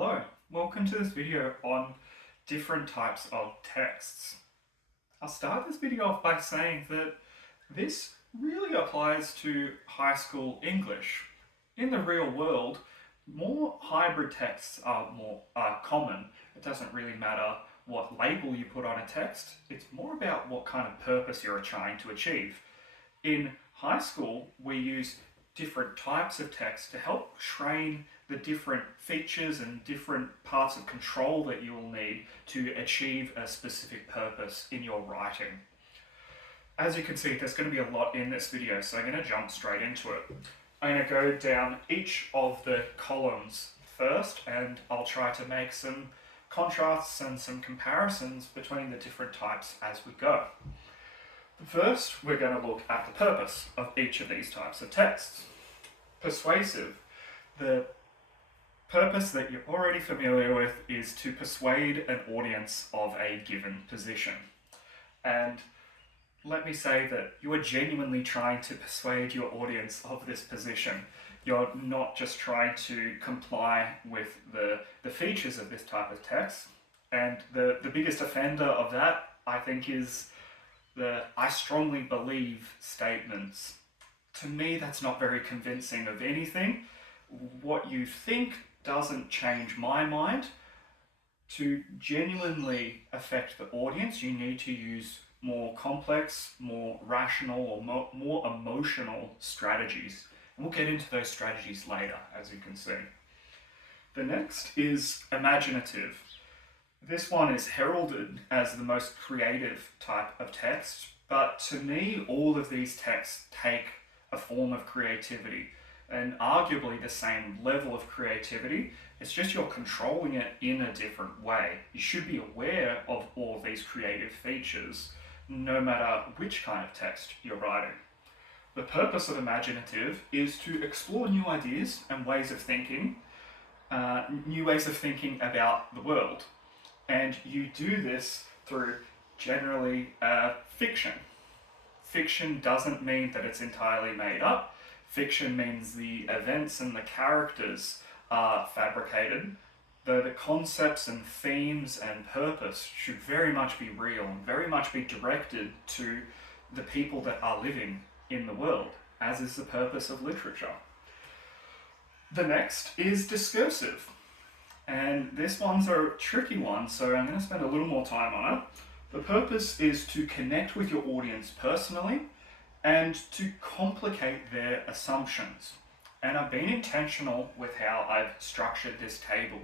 Hello, welcome to this video on different types of texts. I'll start this video off by saying that this really applies to high school English. In the real world, more hybrid texts are common. It doesn't really matter what label you put on a text, it's more about what kind of purpose you're trying to achieve. In high school, we use different types of text to help train the different features and different parts of control that you will need to achieve a specific purpose in your writing. As you can see, there's going to be a lot in this video, so I'm going to jump straight into it. I'm going to go down each of the columns first, and I'll try to make some contrasts and some comparisons between the different types as we go. First, we're going to look at the purpose of each of these types of texts. Persuasive. The purpose that you're already familiar with is to persuade an audience of a given position. And let me say that you are genuinely trying to persuade your audience of this position. You're not just trying to comply with the features of this type of text. And the biggest offender of that, I think, is the "I strongly believe" statements. To me, that's not very convincing of anything. What you think doesn't change my mind. To genuinely affect the audience, you need to use more complex, more rational, or more emotional strategies. And we'll get into those strategies later, as you can see. The next is imaginative. This one is heralded as the most creative type of text, but to me, all of these texts take a form of creativity, and arguably the same level of creativity. It's just you're controlling it in a different way. You should be aware of all these creative features, no matter which kind of text you're writing. The purpose of imaginative is to explore new ideas and ways of thinking, new ways of thinking about the world. And you do this through generally fiction. Fiction doesn't mean that it's entirely made up. Fiction means the events and the characters are fabricated, though the concepts and themes and purpose should very much be real and very much be directed to the people that are living in the world, as is the purpose of literature. The next is discursive. And this one's a tricky one, so I'm going to spend a little more time on it. The purpose is to connect with your audience personally and to complicate their assumptions. And I've been intentional with how I've structured this table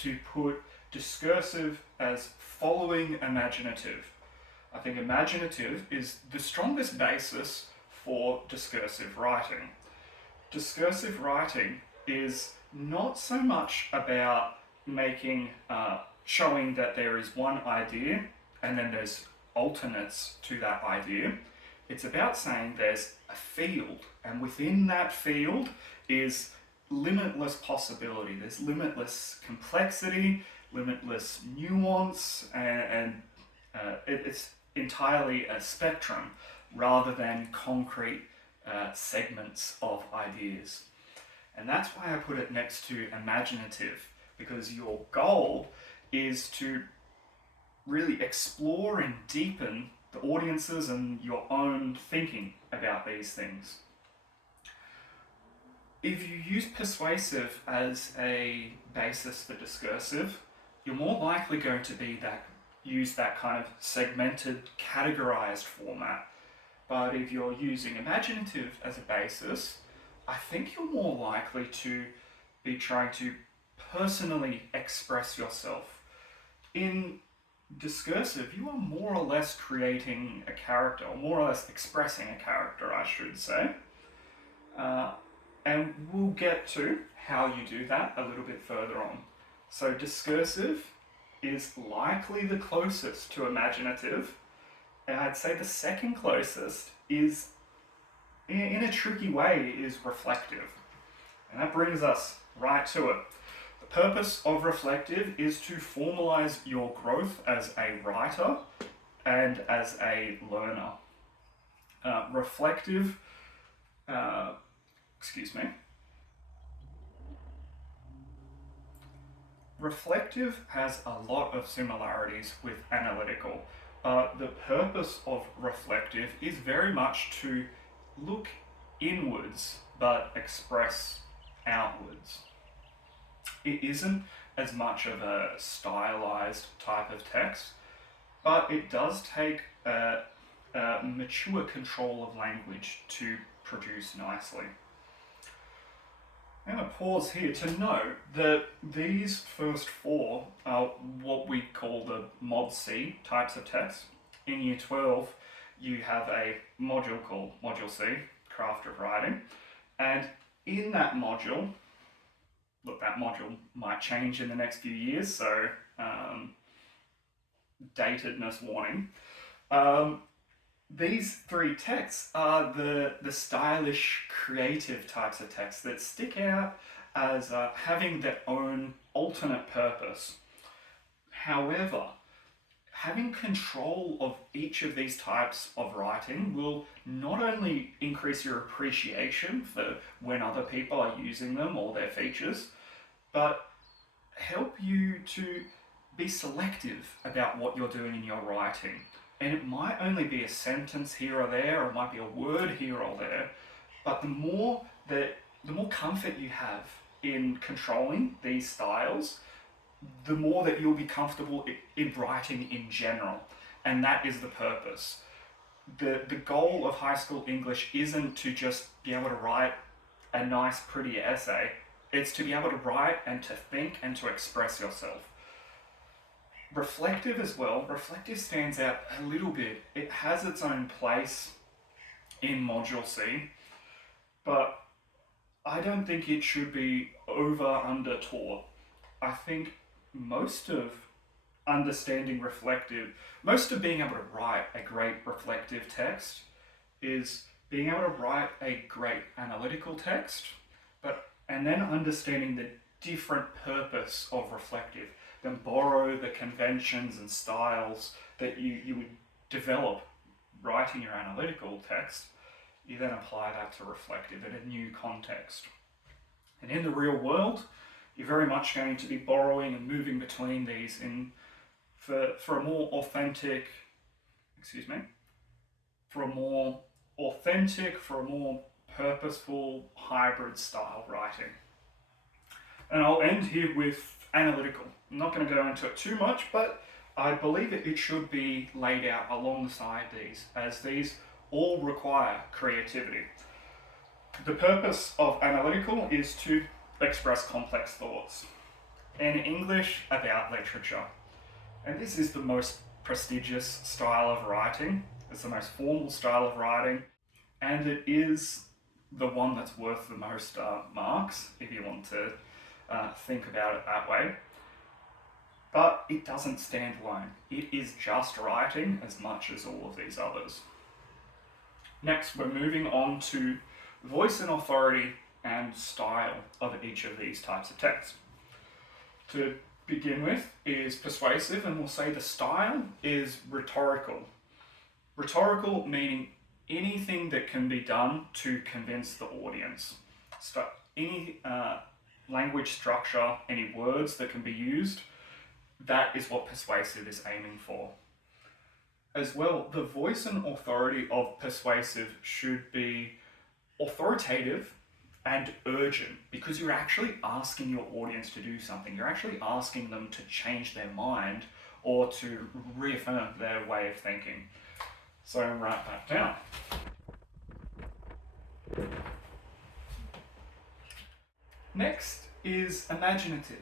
to put discursive as following imaginative. I think imaginative is the strongest basis for discursive writing. Discursive writing is not so much about showing that there is one idea and then there's alternates to that idea. It's about saying there's a field, and within that field is limitless possibility. There's limitless complexity, limitless nuance, and it's entirely a spectrum rather than concrete segments of ideas. And that's why I put it next to imaginative, because your goal is to really explore and deepen the audiences and your own thinking about these things. If you use persuasive as a basis for discursive, you're more likely going to use that kind of segmented, categorized format. But if you're using imaginative as a basis, I think you're more likely to be trying to personally express yourself. In discursive, you are more or less creating a character, or more or less expressing a character, I should say. And we'll get to how you do that a little bit further on. So discursive is likely the closest to imaginative, and I'd say the second closest is, in a tricky way, is reflective. And that brings us right to it. The purpose of reflective is to formalize your growth as a writer and as a learner. Reflective, Reflective has a lot of similarities with analytical. The purpose of reflective is very much to look inwards but express outwards. It isn't as much of a stylized type of text, but it does take a mature control of language to produce nicely. I'm going to pause here to note that these first four are what we call the Mod C types of text. In Year 12, you have a module called Module C, Craft of Writing, and in that module, look, that module might change in the next few years, so datedness warning. These three texts are the stylish, creative types of texts that stick out as having their own alternate purpose. However, having control of each of these types of writing will not only increase your appreciation for when other people are using them or their features, but help you to be selective about what you're doing in your writing. And it might only be a sentence here or there, or it might be a word here or there, but the more comfort you have in controlling these styles, the more that you'll be comfortable in writing in general. And that is the purpose. The goal of high school English isn't to just be able to write a nice, pretty essay. It's to be able to write and to think and to express yourself. Reflective as well. Reflective stands out a little bit. It has its own place in Module C, but I don't think it should be under taught. I think most of understanding reflective, most of being able to write a great reflective text is being able to write a great analytical text, and then understanding the different purpose of reflective, then borrow the conventions and styles that you would develop writing your analytical text. You then apply that to reflective in a new context. And in the real world, you're very much going to be borrowing and moving between these for a more authentic, for a more purposeful hybrid style writing. And I'll end here with analytical. I'm not going to go into it too much, but I believe it should be laid out alongside these, as these all require creativity. The purpose of analytical is to express complex thoughts. In English, about literature. And this is the most prestigious style of writing. It's the most formal style of writing, and it is the one that's worth the most marks, if you want to think about it that way. But it doesn't stand alone. It is just writing as much as all of these others. Next, we're moving on to voice and authority and style of each of these types of text. To begin with is persuasive, and we'll say the style is rhetorical. Rhetorical meaning anything that can be done to convince the audience. Any language structure, any words that can be used, that is what persuasive is aiming for. As well, the voice and authority of persuasive should be authoritative and urgent, because you're actually asking your audience to do something. You're actually asking them to change their mind or to reaffirm their way of thinking. So write that down. Next is imaginative.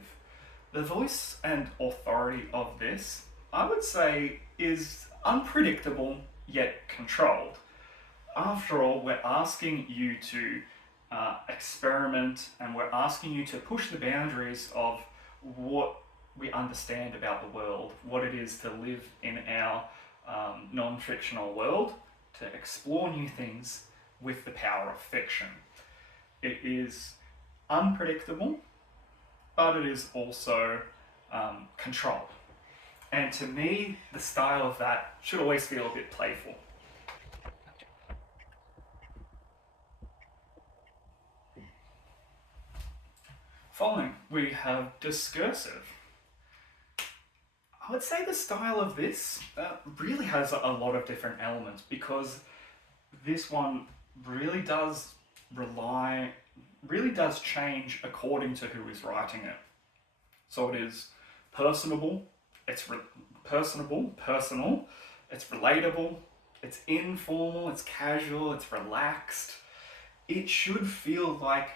The voice and authority of this, I would say, is unpredictable yet controlled. After all, we're asking you to experiment, and we're asking you to push the boundaries of what we understand about the world, what it is to live in our non-fictional world, to explore new things with the power of fiction. It is unpredictable, but it is also controlled. And to me, the style of that should always feel a bit playful. Following, we have discursive. I would say the style of this really has a lot of different elements, because this one really does really does change according to who is writing it. So it is personable, personal, it's relatable, it's informal, it's casual, it's relaxed. It should feel like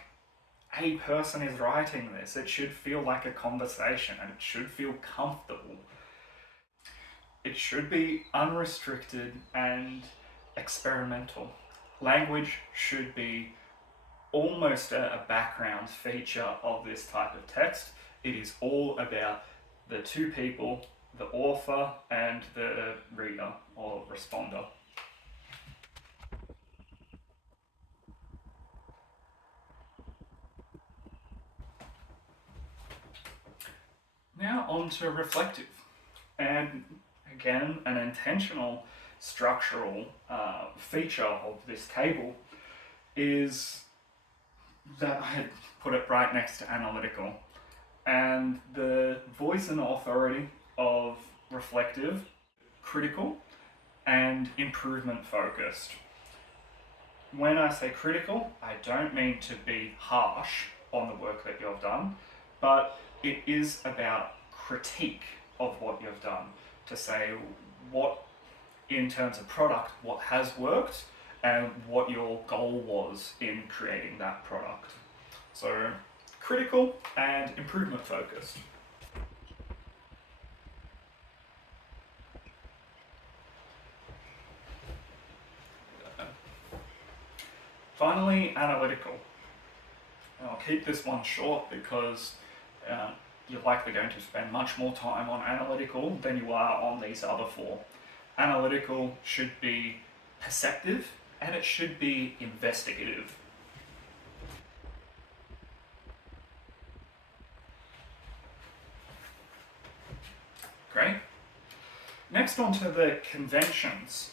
a person is writing this. It should feel like a conversation, and it should feel comfortable. It should be unrestricted and experimental. Language should be almost a background feature of this type of text. It is all about the two people, the author and the reader or responder. Now on to reflective. And again, an intentional structural feature of this table is that I had put it right next to analytical. And the voice and authority of reflective, critical, and improvement focused. When I say critical, I don't mean to be harsh on the work that you've done, but it is about critique of what you've done, to say what, in terms of product, what has worked and what your goal was in creating that product. So critical and improvement focused. Finally, analytical. And I'll keep this one short because you're likely going to spend much more time on analytical than you are on these other four. Analytical should be perceptive and it should be investigative. Great. Next on to the conventions.